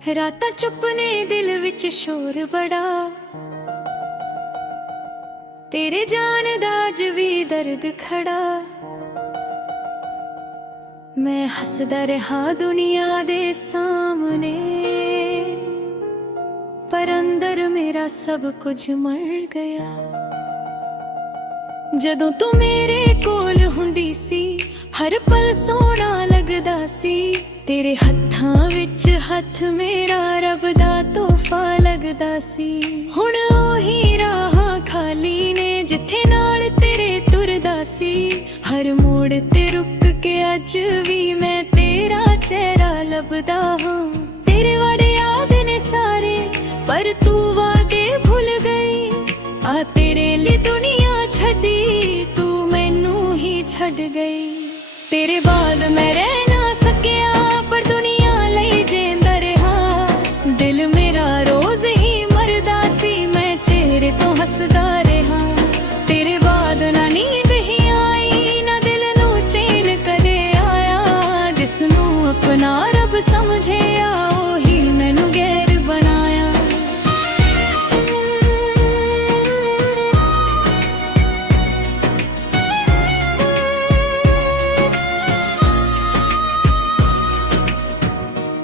रातां चुप ने दिल विच शोर बड़ा, तेरे जान दा अज भी दर्द खड़ा। मैं हसदा रहा दुनिया दे सामने, पर अंदर मेरा सब कुछ मर गया। जदों तू मेरे कोल हुंदी सी, हर पल सोना लगदा सी। तेरे हत्थां विच हत्थ मेरा रब दा तोहफा लगदा सी। हुण ओही राहां खाली ने जिथे नाल तेरे तुरदा सी। हर मोड़ ते रुक के अज भी मैं तेरा चेहरा लभदा हां। तेरे वादे याद ने सारे, पर तू वादे भुल गई। आ तेरे लिए दुनिया छड्डी, तू मैनू ही छड्ड गई। तेरे बाद मैं रह ना सकिया, पर दुनिया लई जेंदा रहा। दिल मेरा रोज ही मरदा सी, मैं चेहरे तो हसदा रहा। तेरे बाद ना नींद ही आई, ना दिल नू चैन कदे आया। जिसनू अपना रब समझिया, ओही मैनू गैर बनाया।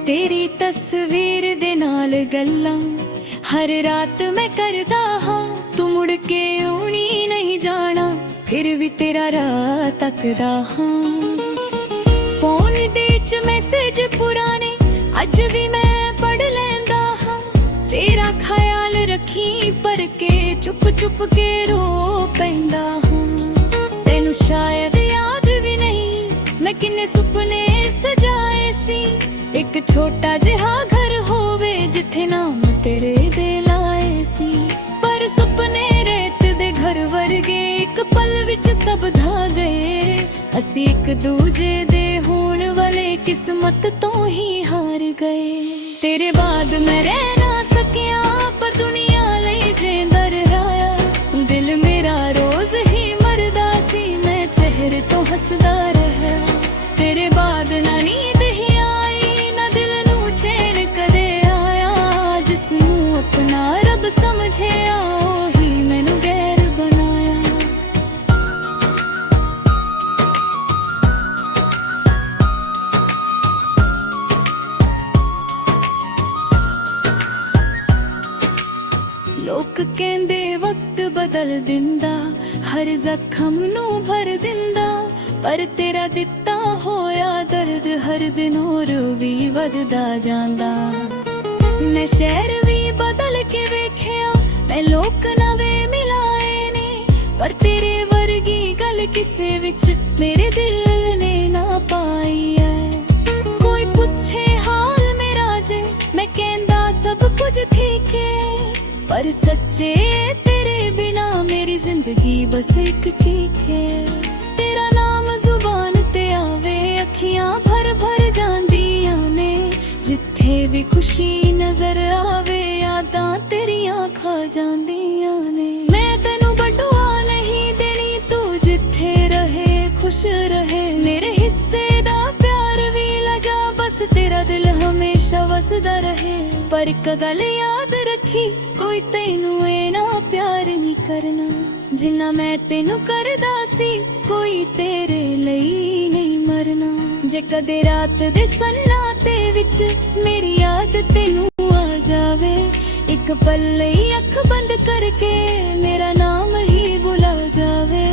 तेरी तस्वीर दे नाल गल्लां हर रात मैं करदा हां। तू मुड़ के आउणी नहीं जाना, फिर भी तेरा राह तकदा हां। फोन दे च मैसेज पुराने अज भी मैं पढ़ लैंदा हां। तेरा ख्याल रखी पर के चुप चुप के रो पैंदा हां। तैनू शायद याद भी नहीं मैं किन्ने सुपने सजाए सी। एक छोटा जिहा घर होवे जिथे नाम तेरे दे लाए सी। पर सुपने रेत दे घर वर्गे, एक पल विच सब धा गए। असी एक दूजे दे होण वाले किस्मत तो ही हार गए। तेरे बाद मैं रह ना सकिया, पर दुनिया लई जेंदा रहा। दिल मेरा रोज ही मरदा सी, मैं चेहरे तो हसदा रहा। तेरे बाद ना नींद ही आई, ना दिल नू चैन कदे आया। जिसनू अपना रब समझिया, ओही मैनू गैर बनाया। लोक कहंदे वक्त बदल दिंदा, हर जख्म नू भर दिंदा। पर तेरा दिता होया दर्द हर दिन होर भी वधदा जांदा। मैं शहर भी बदल के वेखिया, मैं लोक नवे मिलाए ने। पर तेरे वर्गी गल किसे विच मेरे दिल ने ना पाई है। कोई पूछे हाल मेरा जे, मैं कहंदा सब कुछ ठीक है। पर सच्चे तेरे बिना मेरी जिंदगी बस एक चीख है। तेरा नाम जुबान ते आवे, अखियां भर भर जांदियां ने। जिथे भी खुशी नजर आवे, यादां तेरियां खा जांदियां ने। मैं तैनू बटुआ नहीं देनी, तू जिथे रहे खुश रहे। मेरे हिस्से दा प्यार भी लगा, बस तेरा दिल हमेशा वसदा रहे। पर एक गल याद रखी, कोई तैनू इना प्यार नहीं करना जिन्ना मैं तेनू करदा सी। कोई तेरे लई नहीं मरना। जे कदे रात दे सन्नाटे विच मेरी याद तेनू आ जावे, एक पल लई अख बंद करके मेरा नाम ही बुला जावे।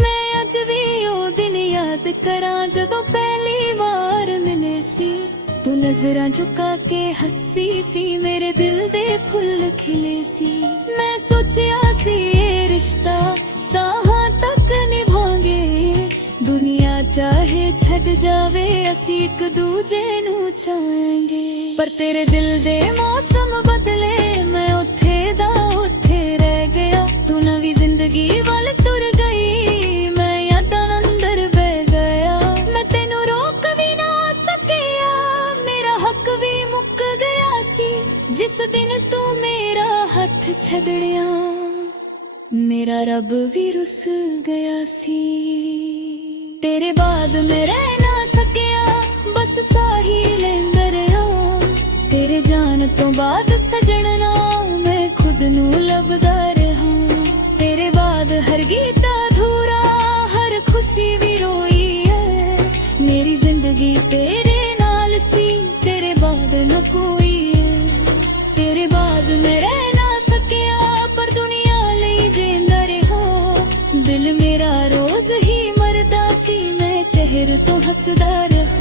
मैं अज भी ओ दिन याद करां, जदों पहली बार मिले सी। तू नजरां झुका के हसी सी, मेरे दिल दे फुल खिले सी। मैं सोचिया सी ये रिश्ता साहां तक निभांगे। दुनिया चाहे छड़ जावे, असी एक दूजे नू चाहेंगे। पर तेरे दिल दे मौसम बदले, मैं उथे दा उठे रह गया। तू नवी जिंदगी वाल तुर गई, मैं यादां अंदर बह गया। मैं तेनू रोक भी ना सकिया, मेरा हक भी मुक गया सी। जिस दिन तू मेरा हथ छड़िया, मेरा रब भी रुस गया सी। तेरे बाद मैं रह ना सकिया, बस साही लेंदा रहा। ਤੇਰੇ ਜਾਣ ਤੋਂ ਬਾਅਦ ਸਜਣਾ ਮੈਂ ਖੁਦ ਨੂੰ ਲੱਭਦਾ ਰਹਾ। ਤੇਰੇ ਬਾਅਦ ਹਰ ਗੀਤ ਅਧੂਰਾ, ਹਰ ਖੁਸ਼ੀ ਵੀ ਰੋਈ ਹੈ। ਮੇਰੀ ਜ਼ਿੰਦਗੀ ਤੇਰੇ ਨਾਲ ਸੀ, ਤੇਰੇ ਬਾਅਦ ਨਾ ਕੋਈ ਹੈ। ਤੇਰੇ ਬਾਅਦ ਮੈਂ ਰਹਿ ਨਾ ਸਕਿਆ, ਪਰ ਦੁਨੀਆ ਲਈ ਜਿੰਦਾ ਰਿਹਾ। ਦਿਲ ਮੇਰਾ ਰੋਜ਼ ਹੀ ਮਰਦਾ ਸੀ, ਮੈਂ ਚਿਹਰੇ ਤੋਂ ਹੱਸਦਾ ਰਿਹਾ।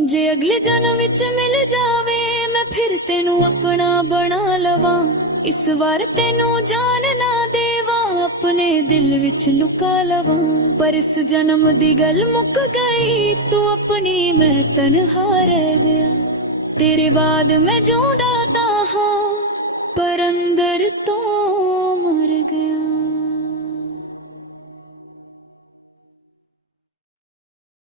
ਜੇ ਅਗਲੇ ਜਨਮ ਵਿੱਚ ਮਿਲ ਜਾਵੇ, ਮੈਂ ਫਿਰ ਤੈਨੂੰ ਆਪਣਾ ਬਣਾ ਲਵਾਂ। ਇਸ ਵਾਰ ਤੈਨੂੰ ਜਾਨ ਨਾ ਦੇਵਾਂ, ਆਪਣੇ ਦਿਲ ਵਿੱਚ ਲੁਕਾ ਲਵਾਂ। ਪਰ ਇਸ ਜਨਮ ਦੀ ਗੱਲ ਮੁੱਕ ਗਈ, ਤੂੰ ਆਪਣੀ ਮੈਂ ਤਨਹਾ ਰਹਿ ਗਿਆ। ਤੇਰੇ ਬਾਅਦ ਮੈਂ ਜਿਉਂਦਾ ਤਾਂ ਹਾਂ, ਪਰ ਅੰਦਰ ਤੋਂ